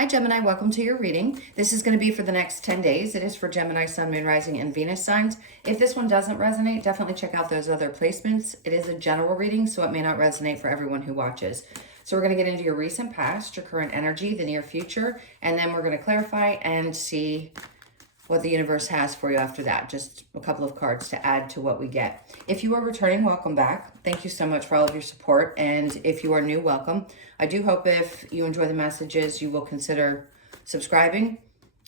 Hi Gemini, welcome to your reading. This is going to be for the next 10 days. It is for Gemini, Sun, Moon, Rising, and Venus signs. If this one doesn't resonate, definitely check out those other placements. It is a general reading, so it may not resonate for everyone who watches. So we're going to get into your recent past, your current energy, the near future, and then we're going to clarify and see what the universe has for you after that. Just a couple of cards to add to what we get. If you are returning, welcome back. Thank you so much for all of your support. And if you are new, welcome. I do hope if you enjoy the messages, you will consider subscribing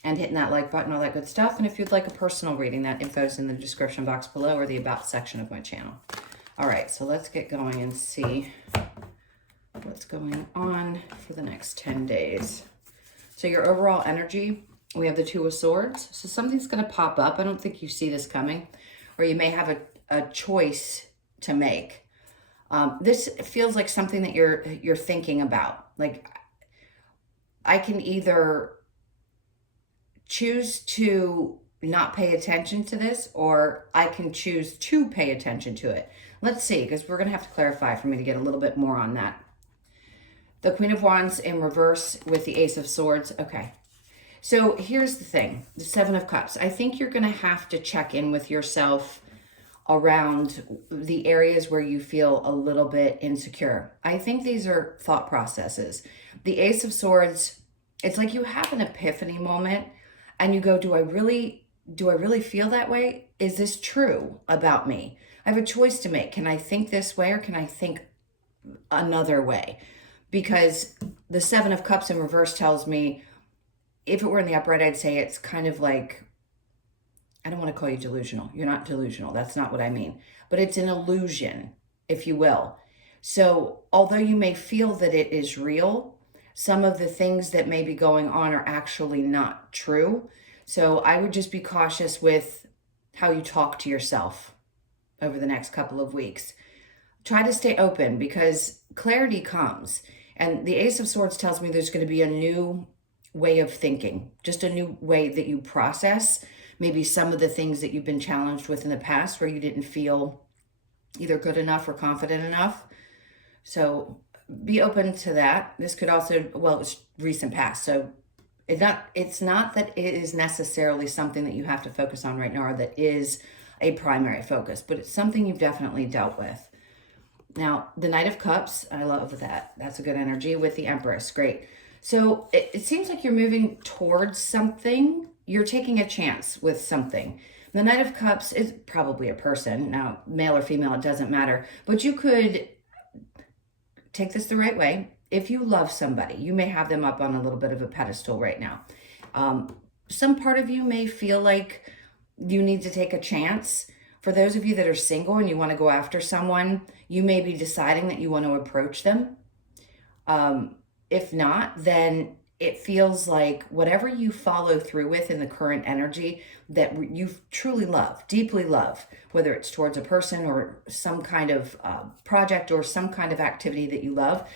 and hitting that like button, all that good stuff. And if you'd like a personal reading, that info is in the description box below or the about section of my channel. All right, so let's get going and see what's going on for the next 10 days. So your overall energy, we have the Two of Swords. So something's going to pop up. I don't think you see this coming, or you may have a choice to make. This feels like something that you're thinking about. Like, I can either choose to not pay attention to this, or I can choose to pay attention to it. Let's see, because we're going to have to clarify for me to get a little bit more on that. The Queen of Wands in reverse with the Ace of Swords. Okay. So here's the thing, the Seven of Cups. I think you're going to have to check in with yourself around the areas where you feel a little bit insecure. I think these are thought processes. The Ace of Swords, it's like you have an epiphany moment and you go, do I really feel that way? Is this true about me? I have a choice to make. Can I think this way or can I think another way? Because the Seven of Cups in reverse tells me, if it were in the upright, I'd say it's kind of like, I don't want to call you delusional. You're not delusional. That's not what I mean. But it's an illusion, if you will. So although you may feel that it is real, some of the things that may be going on are actually not true. So I would just be cautious with how you talk to yourself over the next couple of weeks. Try to stay open because clarity comes. And the Ace of Swords tells me there's going to be a new way of thinking, just a new way that you process maybe some of the things that you've been challenged with in the past where you didn't feel either good enough or confident enough. So be open to that. This could also, well, it's recent past. So it's not that it is necessarily something that you have to focus on right now or that is a primary focus, but it's something you've definitely dealt with. Now, the Knight of Cups, I love that. That's a good energy with the Empress. Great. So it seems like you're moving towards something. You're taking a chance with something. The Knight of Cups is probably a person. Now, male or female, it doesn't matter. But you could take this the right way. If you love somebody, you may have them up on a little bit of a pedestal right now. Some part of you may feel like you need to take a chance. For those of you that are single and you want to go after someone, you may be deciding that you want to approach them. If not, then it feels like whatever you follow through with in the current energy that you truly love, deeply love, whether it's towards a person or some kind of project or some kind of activity that you love,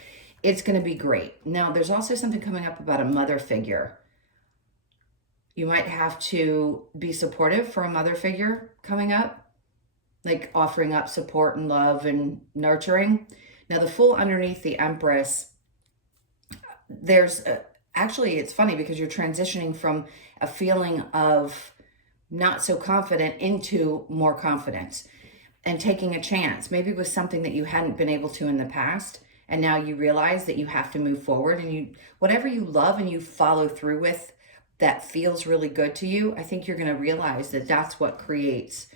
it's going to be great. Now, there's also something coming up about a mother figure. You might have to be supportive for a mother figure coming up, like offering up support and love and nurturing. Now, the Fool underneath the Empress, there's actually, it's funny because you're transitioning from a feeling of not so confident into more confidence and taking a chance, maybe with something that you hadn't been able to in the past. And now you realize that you have to move forward and whatever you love and you follow through with that feels really good to you. I think you're going to realize that that's what creates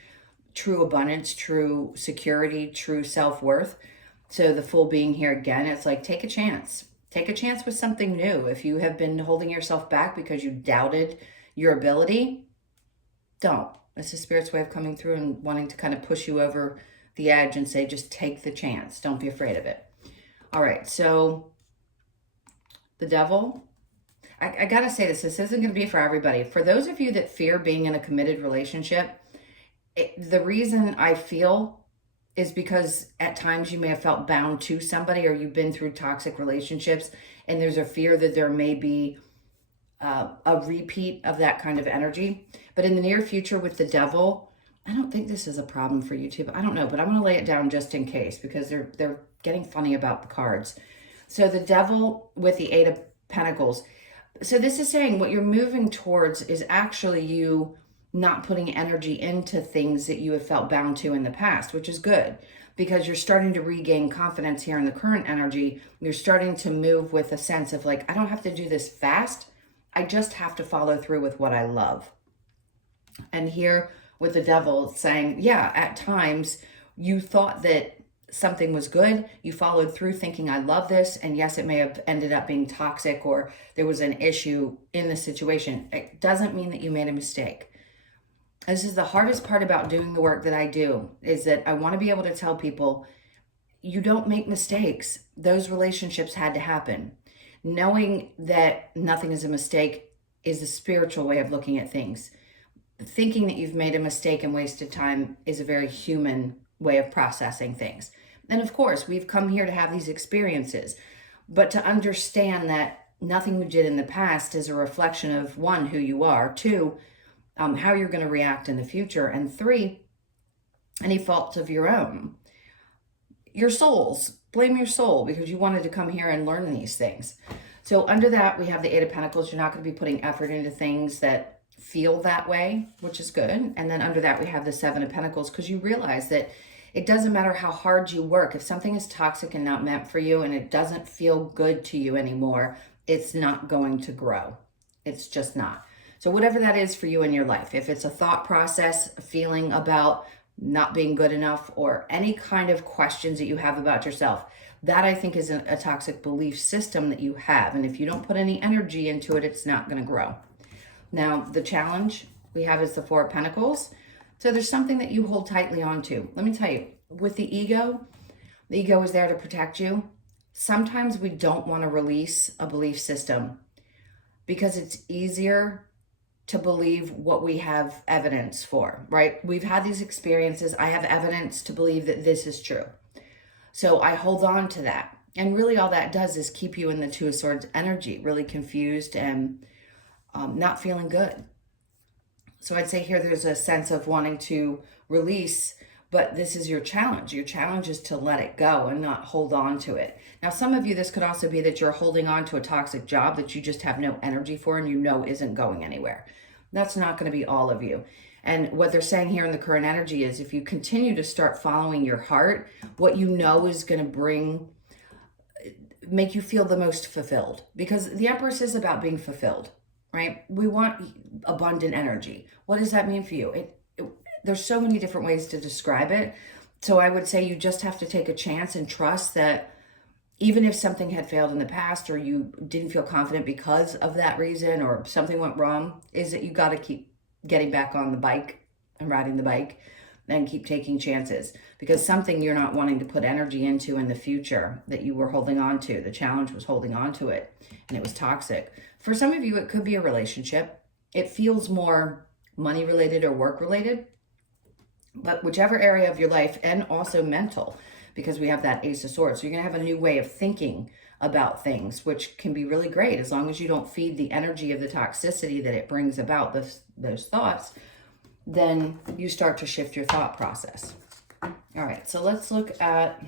true abundance, true security, true self-worth. So the Fool being here again, it's like, take a chance. Take a chance with something new. If you have been holding yourself back because you doubted your ability, don't. It's the Spirit's way of coming through and wanting to kind of push you over the edge and say, just take the chance. Don't be afraid of it. All right, so the Devil. I got to say this isn't going to be for everybody. For those of you that fear being in a committed relationship, the reason I feel is because at times you may have felt bound to somebody or you've been through toxic relationships and there's a fear that there may be a repeat of that kind of energy. But in the near future with the Devil, I don't think this is a problem for you too, but I don't know, but I'm going to lay it down just in case because they're getting funny about the cards. So the Devil with the Eight of Pentacles, So this is saying what you're moving towards is actually you not putting energy into things that you have felt bound to in the past, which is good because you're starting to regain confidence here in the current energy. You're starting to move with a sense of like, I don't have to do this fast. I just have to follow through with what I love. And here with the devil saying, yeah, at times you thought that something was good. You followed through thinking, I love this. And yes, it may have ended up being toxic or there was an issue in the situation. It doesn't mean that you made a mistake. This is the hardest part about doing the work that I do, is that I want to be able to tell people, you don't make mistakes. Those relationships had to happen. Knowing that nothing is a mistake is a spiritual way of looking at things. Thinking that you've made a mistake and wasted time is a very human way of processing things. And of course, we've come here to have these experiences, but to understand that nothing we did in the past is a reflection of, one, who you are, two, how you're going to react in the future, and three, any faults of your own. Your souls. Blame your soul because you wanted to come here and learn these things. So under that, we have the Eight of Pentacles. You're not going to be putting effort into things that feel that way, which is good. And then under that, we have the Seven of Pentacles because you realize that it doesn't matter how hard you work. If something is toxic and not meant for you and it doesn't feel good to you anymore, it's not going to grow. It's just not. So whatever that is for you in your life, if it's a thought process, a feeling about not being good enough, or any kind of questions that you have about yourself, that I think is a toxic belief system that you have. And if you don't put any energy into it, it's not going to grow. Now, the challenge we have is the Four of Pentacles. So there's something that you hold tightly onto. Let me tell you, with the ego is there to protect you. Sometimes we don't want to release a belief system because it's easier to believe what we have evidence for, right? We've had these experiences. I have evidence to believe that this is true. So I hold on to that. And really all that does is keep you in the Two of Swords energy, really confused and not feeling good. So I'd say here there's a sense of wanting to release, but this is your challenge. Your challenge is to let it go and not hold on to it. Now, some of you, this could also be that you're holding on to a toxic job that you just have no energy for and you know isn't going anywhere. That's not going to be all of you. And what they're saying here in the current energy is if you continue to start following your heart, what you know is going to make you feel the most fulfilled. Because the Empress is about being fulfilled, right? We want abundant energy. What does that mean for you? There's so many different ways to describe it. So I would say you just have to take a chance and trust that even if something had failed in the past or you didn't feel confident because of that reason or something went wrong, is that you got to keep getting back on the bike and riding the bike and keep taking chances, because something you're not wanting to put energy into in the future that you were holding on to, the challenge was holding on to it and it was toxic. For some of you, it could be a relationship. It feels more money related or work related, but whichever area of your life, and also mental, because we have that Ace of Swords. So you're going to have a new way of thinking about things, which can be really great as long as you don't feed the energy of the toxicity that it brings about those thoughts. Then you start to shift your thought process. All right, so let's look at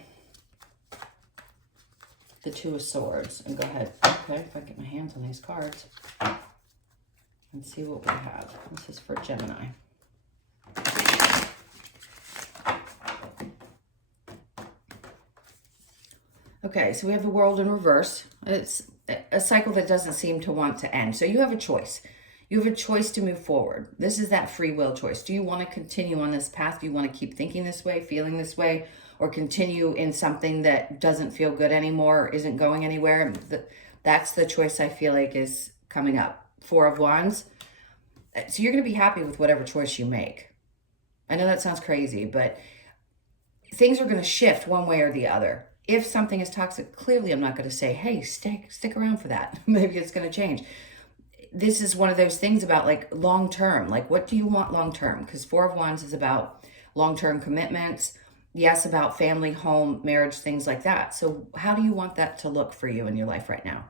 the Two of Swords and go ahead. Okay, if I get my hands on these cards and see what we have. This is for Gemini. Okay, so we have the World in reverse. It's a cycle that doesn't seem to want to end. So you have a choice. You have a choice to move forward. This is that free will choice. Do you want to continue on this path? Do you want to keep thinking this way, feeling this way, or continue in something that doesn't feel good anymore or isn't going anywhere? That's the choice I feel like is coming up. Four of Wands. So you're going to be happy with whatever choice you make. I know that sounds crazy, but things are going to shift one way or the other. If something is toxic, clearly I'm not going to say, hey, stick around for that. Maybe it's going to change. This is one of those things about like long-term. Like, what do you want long-term? Because Four of Wands is about long-term commitments. Yes, about family, home, marriage, things like that. So how do you want that to look for you in your life right now?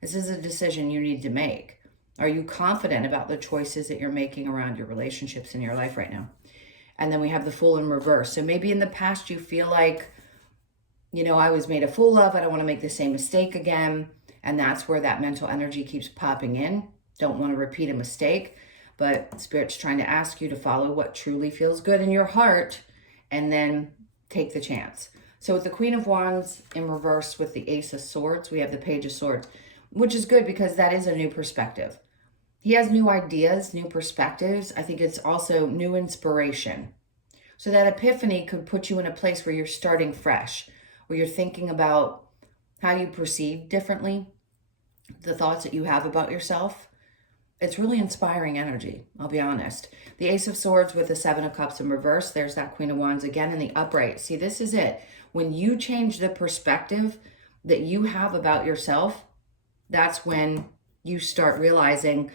This is a decision you need to make. Are you confident about the choices that you're making around your relationships in your life right now? And then we have the Fool in reverse. So maybe in the past you feel like, you know, I was made a fool of. I don't want to make the same mistake again. And that's where that mental energy keeps popping in. Don't want to repeat a mistake, but Spirit's trying to ask you to follow what truly feels good in your heart and then take the chance. So with the Queen of Wands in reverse with the Ace of Swords, we have the Page of Swords, which is good because that is a new perspective. He has new ideas, new perspectives. I think it's also new inspiration. So that epiphany could put you in a place where you're starting fresh, where you're thinking about how you perceive differently, the thoughts that you have about yourself. It's really inspiring energy, I'll be honest. The Ace of Swords with the Seven of Cups in reverse, there's that Queen of Wands again in the upright. See, this is it. When you change the perspective that you have about yourself, that's when you start realizing,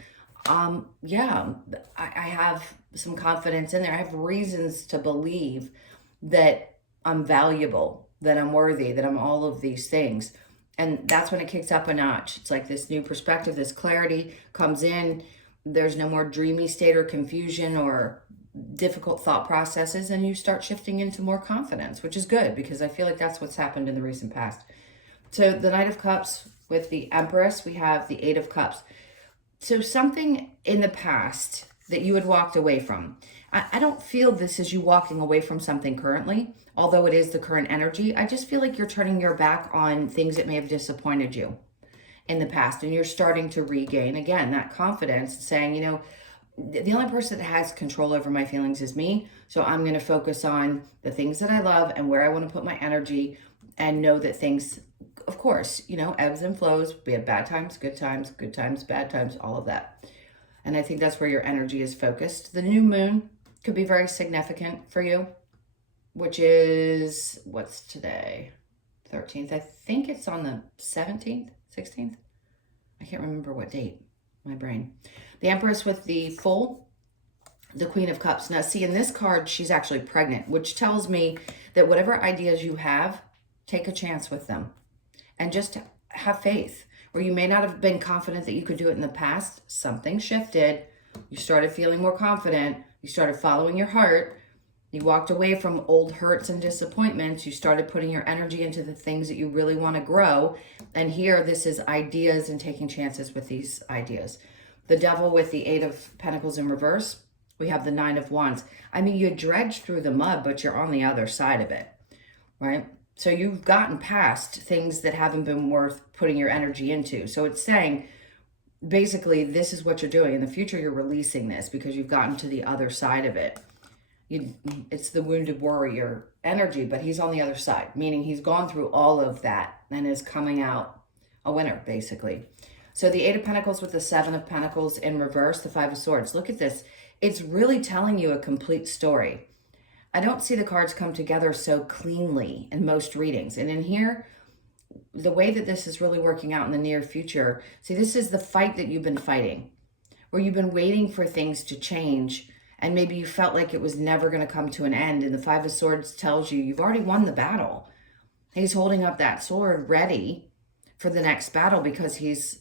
yeah, I have some confidence in there. I have reasons to believe that I'm valuable, that I'm worthy, that I'm all of these things. And that's when it kicks up a notch. It's like this new perspective, this clarity comes in. There's no more dreamy state or confusion or difficult thought processes, and you start shifting into more confidence, which is good because I feel like that's what's happened in the recent past. So the Knight of Cups with the Empress, we have the Eight of Cups. So something in the past that you had walked away from. I don't feel this is you walking away from something currently, although it is the current energy. I just feel like you're turning your back on things that may have disappointed you in the past, and you're starting to regain, again, that confidence, saying, you know, the only person that has control over my feelings is me, so I'm going to focus on the things that I love and where I want to put my energy, and know that things, of course, you know, ebbs and flows. We have bad times, good times, bad times, all of that. And I think that's where your energy is focused. The new moon could be very significant for you, which is, what's today? 13th. I think it's on the 17th, 16th. I can't remember what date. My brain. The Empress with the Fool, the Queen of Cups. Now, see, in this card, she's actually pregnant, which tells me that whatever ideas you have, take a chance with them. And just have faith. Where you may not have been confident that you could do it in the past, something shifted. You started feeling more confident. You started following your heart. You walked away from old hurts and disappointments. You started putting your energy into the things that you really want to grow. And here, this is ideas and taking chances with these ideas. The Devil with the Eight of Pentacles in reverse. We have the Nine of Wands. I mean, you dredged through the mud, but you're on the other side of it, right? So you've gotten past things that haven't been worth putting your energy into. So it's saying, basically, this is what you're doing. In the future, you're releasing this because you've gotten to the other side of it. It's the wounded warrior energy, but he's on the other side, meaning he's gone through all of that and is coming out a winner, basically. So the Eight of Pentacles with the Seven of Pentacles in reverse, the Five of Swords. Look at this. It's really telling you a complete story. I don't see the cards come together so cleanly in most readings. And in here, the way that this is really working out in the near future, see, this is the fight that you've been fighting, where you've been waiting for things to change, and maybe you felt like it was never going to come to an end. And the Five of Swords tells you you've already won the battle. He's holding up that sword ready for the next battle because he's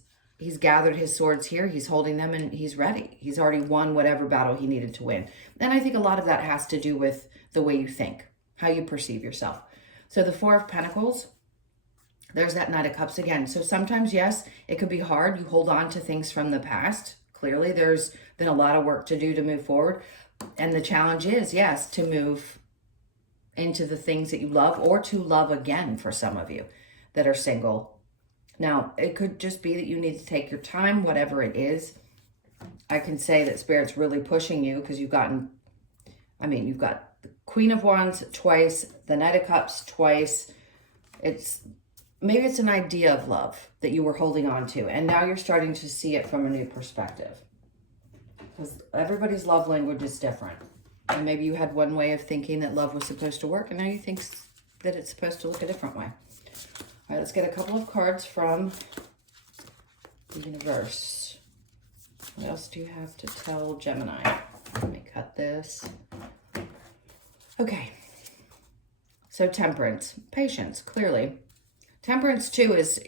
gathered his swords here, he's holding them, and he's ready. He's already won whatever battle he needed to win. And I think a lot of that has to do with the way you think, how you perceive yourself. So the Four of Pentacles, there's that Knight of Cups again. So sometimes, yes, it could be hard. You hold on to things from the past. Clearly, there's been a lot of work to do to move forward. And the challenge is, yes, to move into the things that you love, or to love again for some of you that are single. Now, it could just be that you need to take your time, whatever it is. I can say that Spirit's really pushing you because you've got the Queen of Wands twice, the Knight of Cups twice. Maybe it's an idea of love that you were holding on to, and now you're starting to see it from a new perspective. Because everybody's love language is different. And maybe you had one way of thinking that love was supposed to work, and now you think that it's supposed to look a different way. All right, let's get a couple of cards from the universe. What else do you have to tell Gemini? Let me cut this. Okay. So Temperance, patience, clearly. Temperance, too, is,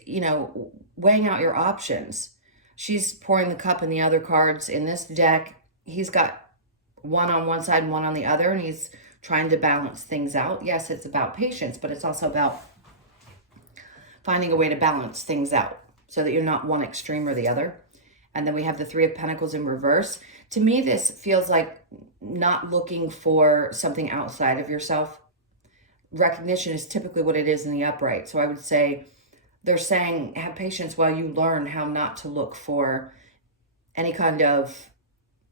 weighing out your options. She's pouring the cup in the other cards. In this deck, he's got one on one side and one on the other, and he's trying to balance things out. Yes, it's about patience, but it's also about finding a way to balance things out. so that you're not one extreme or the other. And then we have the Three of Pentacles in reverse. To me, this feels like not looking for something outside of yourself. Recognition is typically what it is in the upright. So I would say they're saying have patience while you learn how not to look for any kind of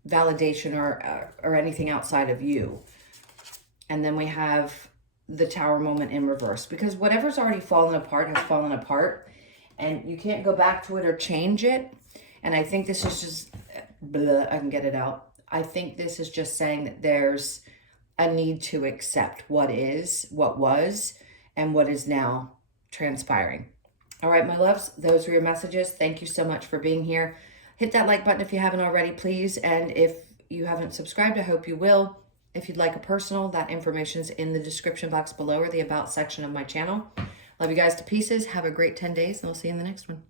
validation or anything outside of you. And then we have the Tower moment in reverse, because whatever's already fallen apart has fallen apart, and you can't go back to it or change it. And I think this is just, blah, I can get it out. I think this is just saying that there's a need to accept what is, what was, and what is now transpiring. All right, my loves, those were your messages. Thank you so much for being here. Hit that like button if you haven't already, please. And if you haven't subscribed, I hope you will. If you'd like a personal, that information's in the description box below or the About section of my channel. Love you guys to pieces. Have a great 10 days, and I'll see you in the next one.